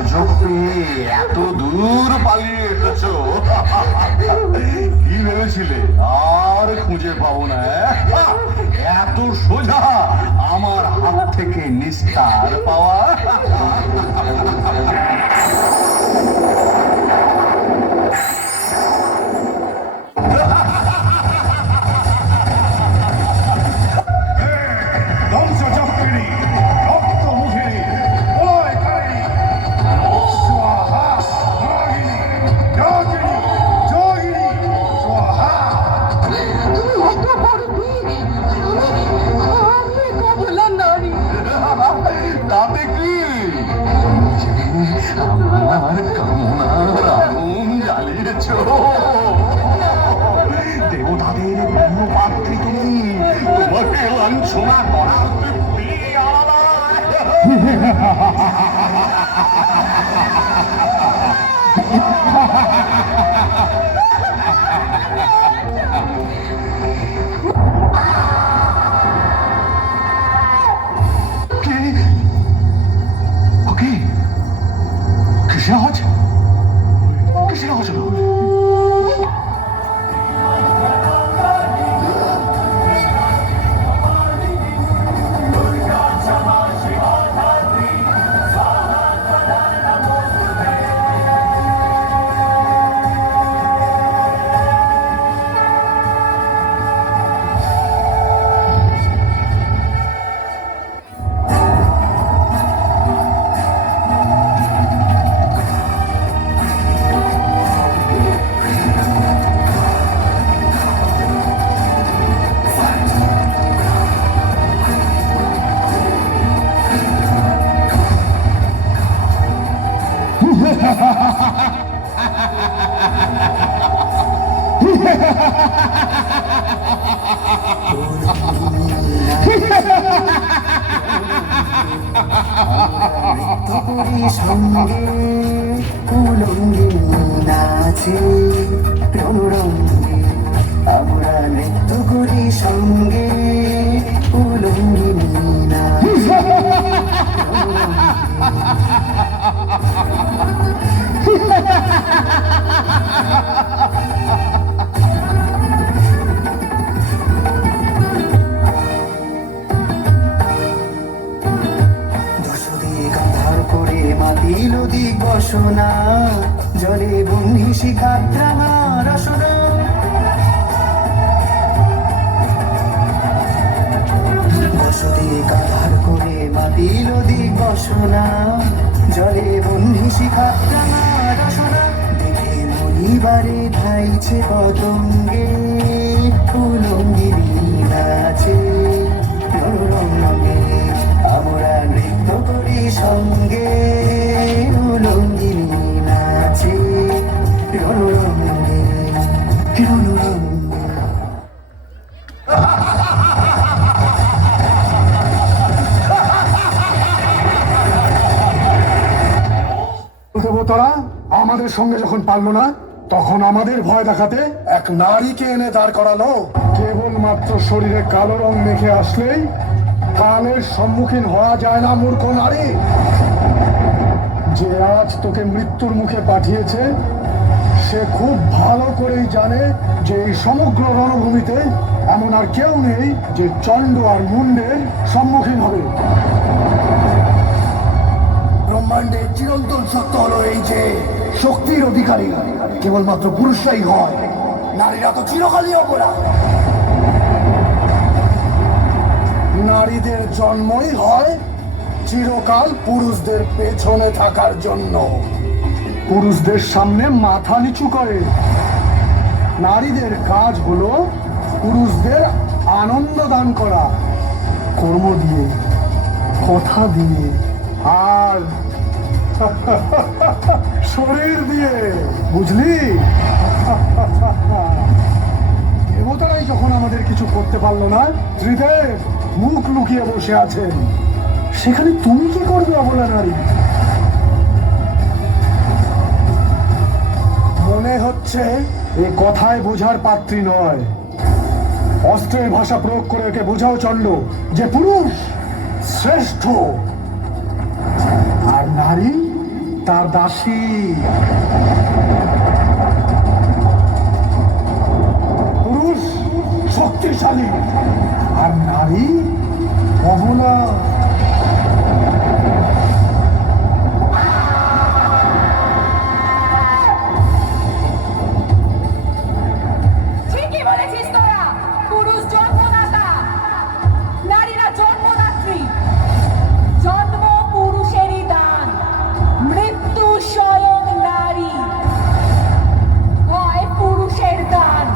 সুযোগ পেয়ে এত দূর পালিয়ে এসেছো, কি ভেবেছিলে আর খুঁজে পাবো না? এত সোজা আমার হাত থেকে নিস্তার পাওয়া? তাতে কি আমার কামনার আগুন জ্বালিয়েছ? দেবতাদের প্রিয় পাত্রী তুমি, তোমাকে লাঞ্ছনা করার তৃপ্তি কিসের আওয়াজ? কিসের আওয়াজ হলো? সঙ্গে উলঙ্গিনী নাচে রঙে, আমরা নৃত্য করি সঙ্গে উলঙ্গিনী নাচে। মাতিল দিক বসনা, জলে বন্ধি শিখাত্রা রসনা। বসতি কাধার করে মাতিল দিক বসনা, জলে বন্ধি শিখাত্রা রসনা। দেখে মনিবারে ধাইছে পতঙ্গে উলঙ্গিনী নাচে রঙে, আমরা নৃত্য করি সঙ্গে উলঙ্গিনী নাচে রঙে রঙে। দেবতারা আমাদের সঙ্গে যখন পারলো না, তখন আমাদের ভয় দেখাতে এক নারীকে এনে দাঁড় করালো। কেবলমাত্র শরীরে কালো রং মেখে আসলেই কালের সম্মুখীন হওয়া যায় না মূর্খ নারী। যে আজ তোকে মৃত্যুর মুখে পাঠিয়েছে, সে খুব ভালো করেই জানে যে এই সমগ্র রণভূমিতে এমন আর কেউ নেই যে চণ্ড আর মুন্ডের সম্মুখীন হবে। ব্রহ্মাণ্ডের চিরন্তন সত্য হলো এই যে শক্তির অধিকারী কেবলমাত্র পুরুষরাই হয়, নারীরা তো চিরকালই অপরাধ। নারীদের জন্মই হয় চিরকাল পুরুষদের পেছনে থাকার জন্য, পুরুষদের সামনে মাথা নিচু করে। নারীদের কাজ হলো পুরুষদের আনন্দ দান করা, কর্ম দিয়ে, কথা দিয়ে আর শরীর দিয়ে, বুঝলি? দেবতারাই যখন আমাদের কিছু করতে পারলো না, ত্রিদেব মুখ লুকিয়ে বসে আছেন, সেখানে তুমি কি করবে অবলা নারী? মনে হচ্ছে এ কথায় বোঝার পাত্রী নয়। অস্ত্রের ভাষা প্রয়োগ করে একে বোঝাও চণ্ড যে পুরুষ শ্রেষ্ঠ আর নারী তার দাসী। পুরুষ শক্তিশালী আর নারী অবলা। ঠিকই বলেছিস তোরা। পুরুষ জন্মদাতা, নারীরা জন্মদাত্রী। জন্ম পুরুষেরই দান, মৃত্যু স্বয়ং নারী। হয় পুরুষের দান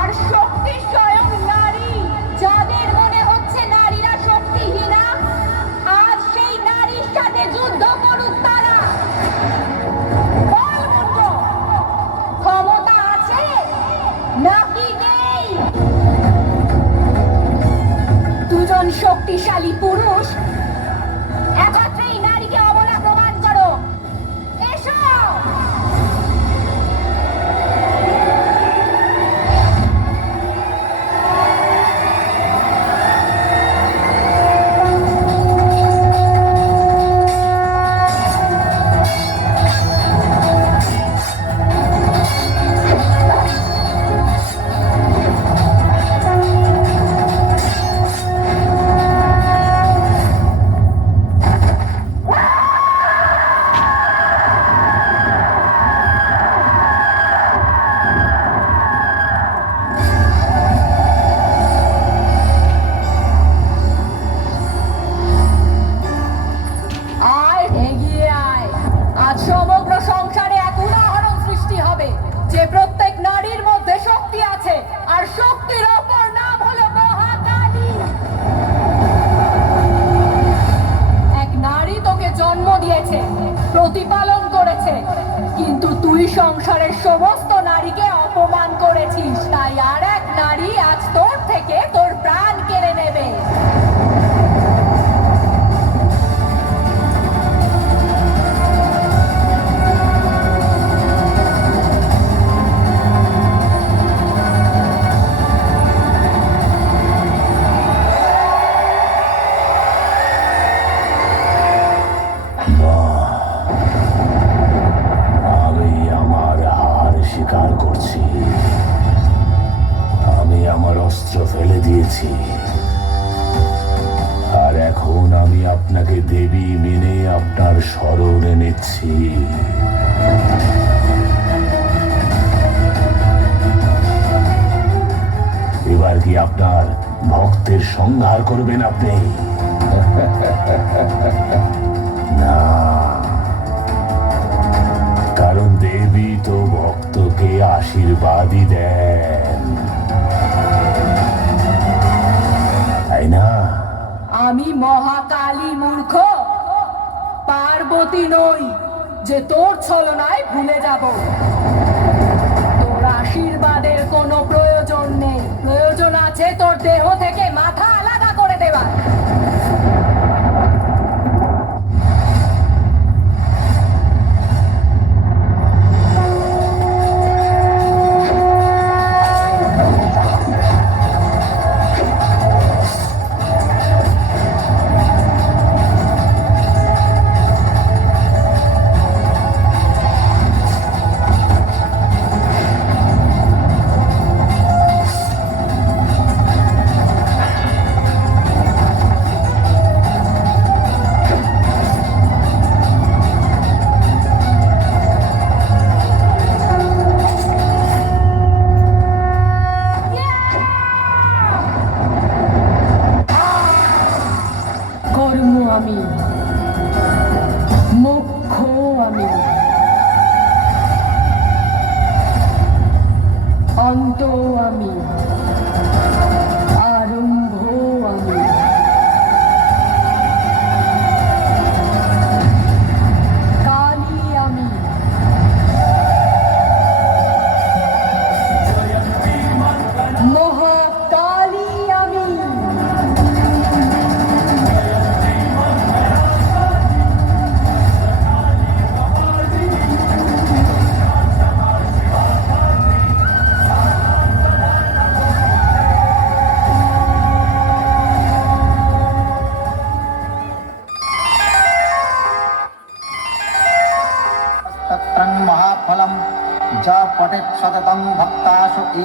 আর শক্তি স্বয়ং নারী। যাদের মনে হচ্ছে নারীরা শক্তিহীনা, আজ সেই নারীর সাথে যুদ্ধ করুক তারা। বল মুন্ড, ক্ষমতা আছে নাকি নেই? দুজন শক্তিশালী পুরুষ একত্রেই নারীকে অবলা প্রমাণ করো। এসো। আয়, এগিয়ে আয়। আজ সমগ্র সংসারে এক উদাহরণ সৃষ্টি হবে যে প্রত্যেক নারীর মধ্যে শক্তি আছে, আর শক্তির অপর নাম হলো মহাকালী। এক নারী তোকে জন্ম দিয়েছে, প্রতিপালন করেছে, কিন্তু তুই সংসারের সমস্ত নারীকে অপমান করেছিস। তাই আর এক নারী আজ তোর থেকে তোর প্রাণ কেড়ে নেবে। আমি আমার হার স্বীকার করছি। আমি আমার অস্ত্র ফেলে দিয়েছি, আর এখন আমি আপনাকে দেবী মেনে আপনার শরণে নিচ্ছি। এবার কি আপনার ভক্তের সংহার করবেন আপনি? না, কারণ দেবী তো ভক্তকে আশীর্বাদই দেন, তাই না? আমি মহাকালী মূর্খ, পার্বতী নই যে তোর ছলনায় ভুলে যাব। তোর আশীর্বাদের কোনো প্রয়োজন নেই। প্রয়োজন আছে তোর দেহ থেকে মাথা আলাদা করে দেওয়ার। কর্ম আমি, মোক্ষ আমি, অন্ত আমি, আরম্ভ আমি। কালী আমি, মহাকালী আমি।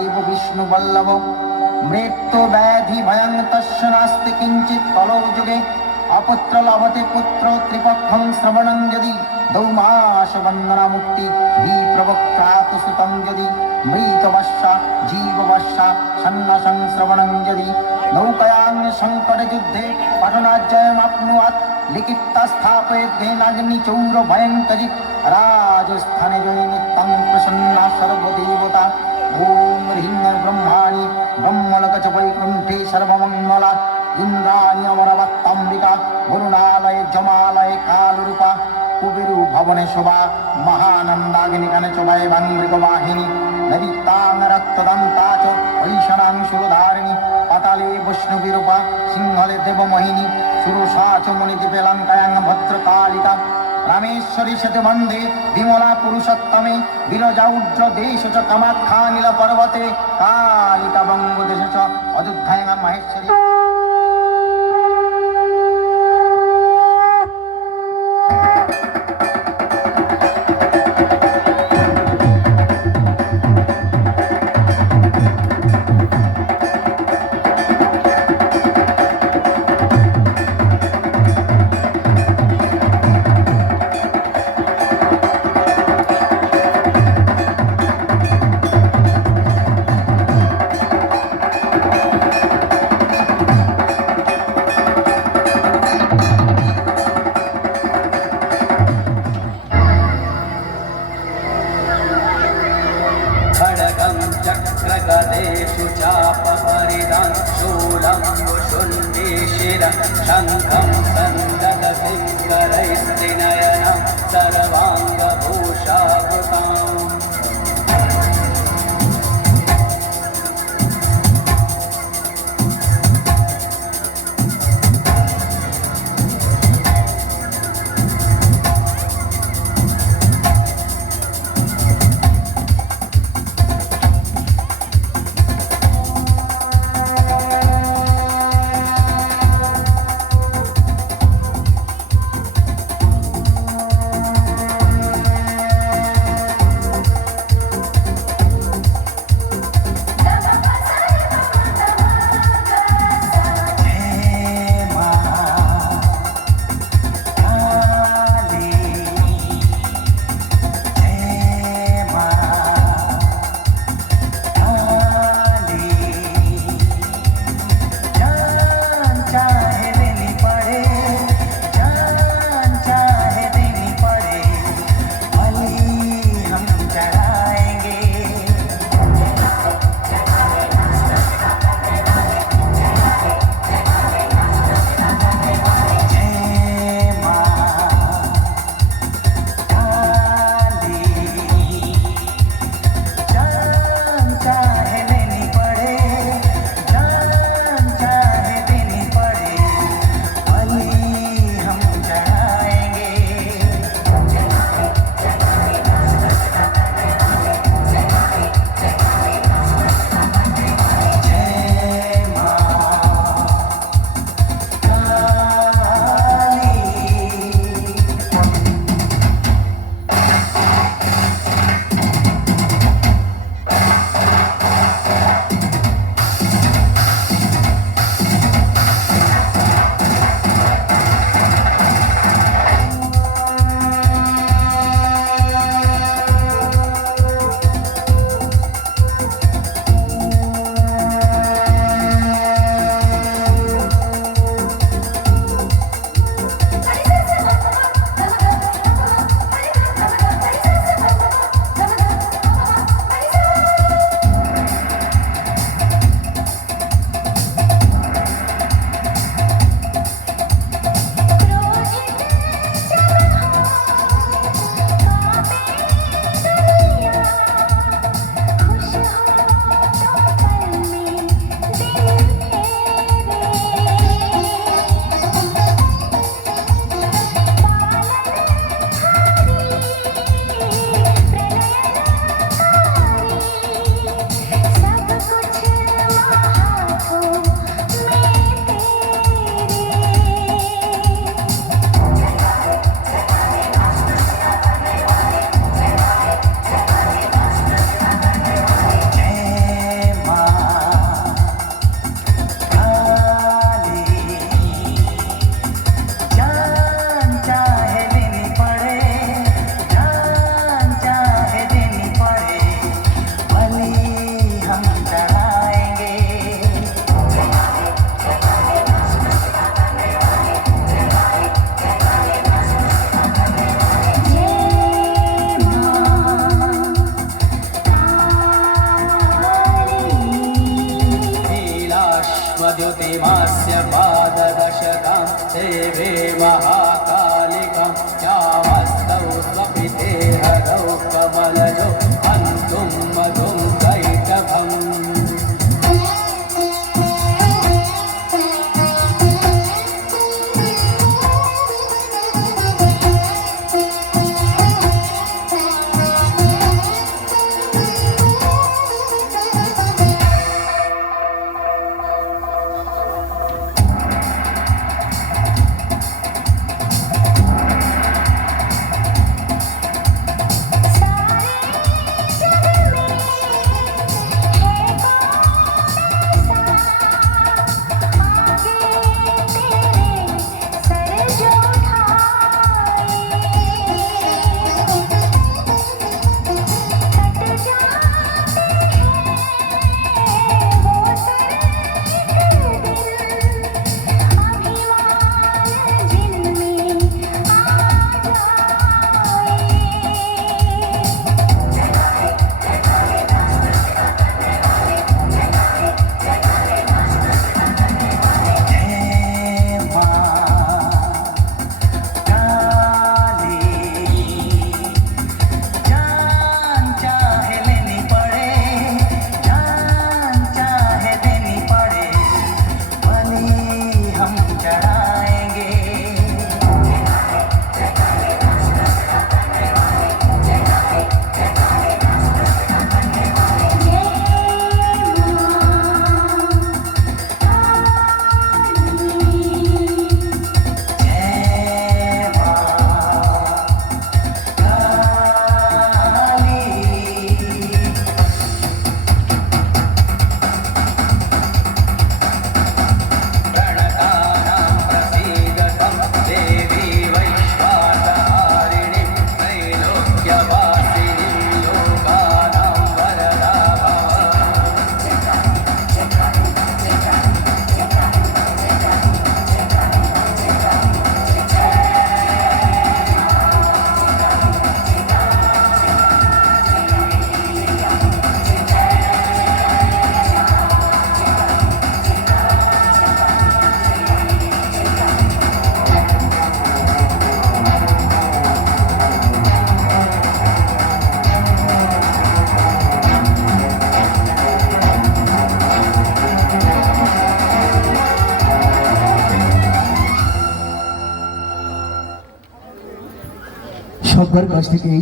বাসুদেব বিষ্ণু বল্লভ মৃত্যু ব্যাধি ভয়ং তস্য নাস্তি কিঞ্চিৎ কলৌ যুগে অপুত্র লভতে পুত্র ত্রিপক্ষং শ্রবণং যদি দৌমাস বন্দনা মুক্তি বিপ্রবক্রাতু সুতং যদি মৃতবশ্যা জীববশ্যা সন্ন্যাসং শ্রবণং যদি নৌকয়াং সংকট যুদ্ধে পঠনাজয়মাপ্নুয়াৎ লিখিতা স্থাপয়েদ্ঘেনাগ্নিচৌর ভয়ঙ্কজিৎ রাজস্থানে জয়ী নিত্যং প্রসন্না সর্বদেবতা ওম হ্রিং ব্রহ্মাণি ব্রহ্মলোক চ বৈকুণ্ঠে সর্বমঙ্গলা ইন্দ্রাণি অমরবত্তাম্বিকা বরুণালয়ে জমালয়ে কালরূপা কুবেরু ভবনে শোভা মহানন্দাগ্নি কানে চোবায় বান্দ্রিক বাহিনী নদীতাং রক্তদন্তা চ ঐশনাং সুরধারিণী পাতালে বৈষ্ণবী রূপা সিংহলে দেবমোহিনী সুরসা চ মণিদ্বীপে লঙ্কায়াং ভদ্রকালিকা রামেশ্বরী সেতু বন্ধে বিমলা পুরুষোত্তমে বিরজা উজ্জ্ব দেশ চ কামাখ্যা নীল পর্বতে কালিকা বঙ্গদেশ চ অযোধ্যায়াং মহেশ্বরী। खड्गं चक्रगदेषु चापहरिदं शूलं वुशुण्डी शिरः शङ्खं सन्ददभिङ्करैस्त्रिनयनं सर्वाङ्गभूषावृताम् प्रतिमास्य पाददशकां देवे महाकालिकां यामस्तौ स्वपिते हरौ कमलजो हन्तुं मधुं कैटभम् সবার কাছ থেকে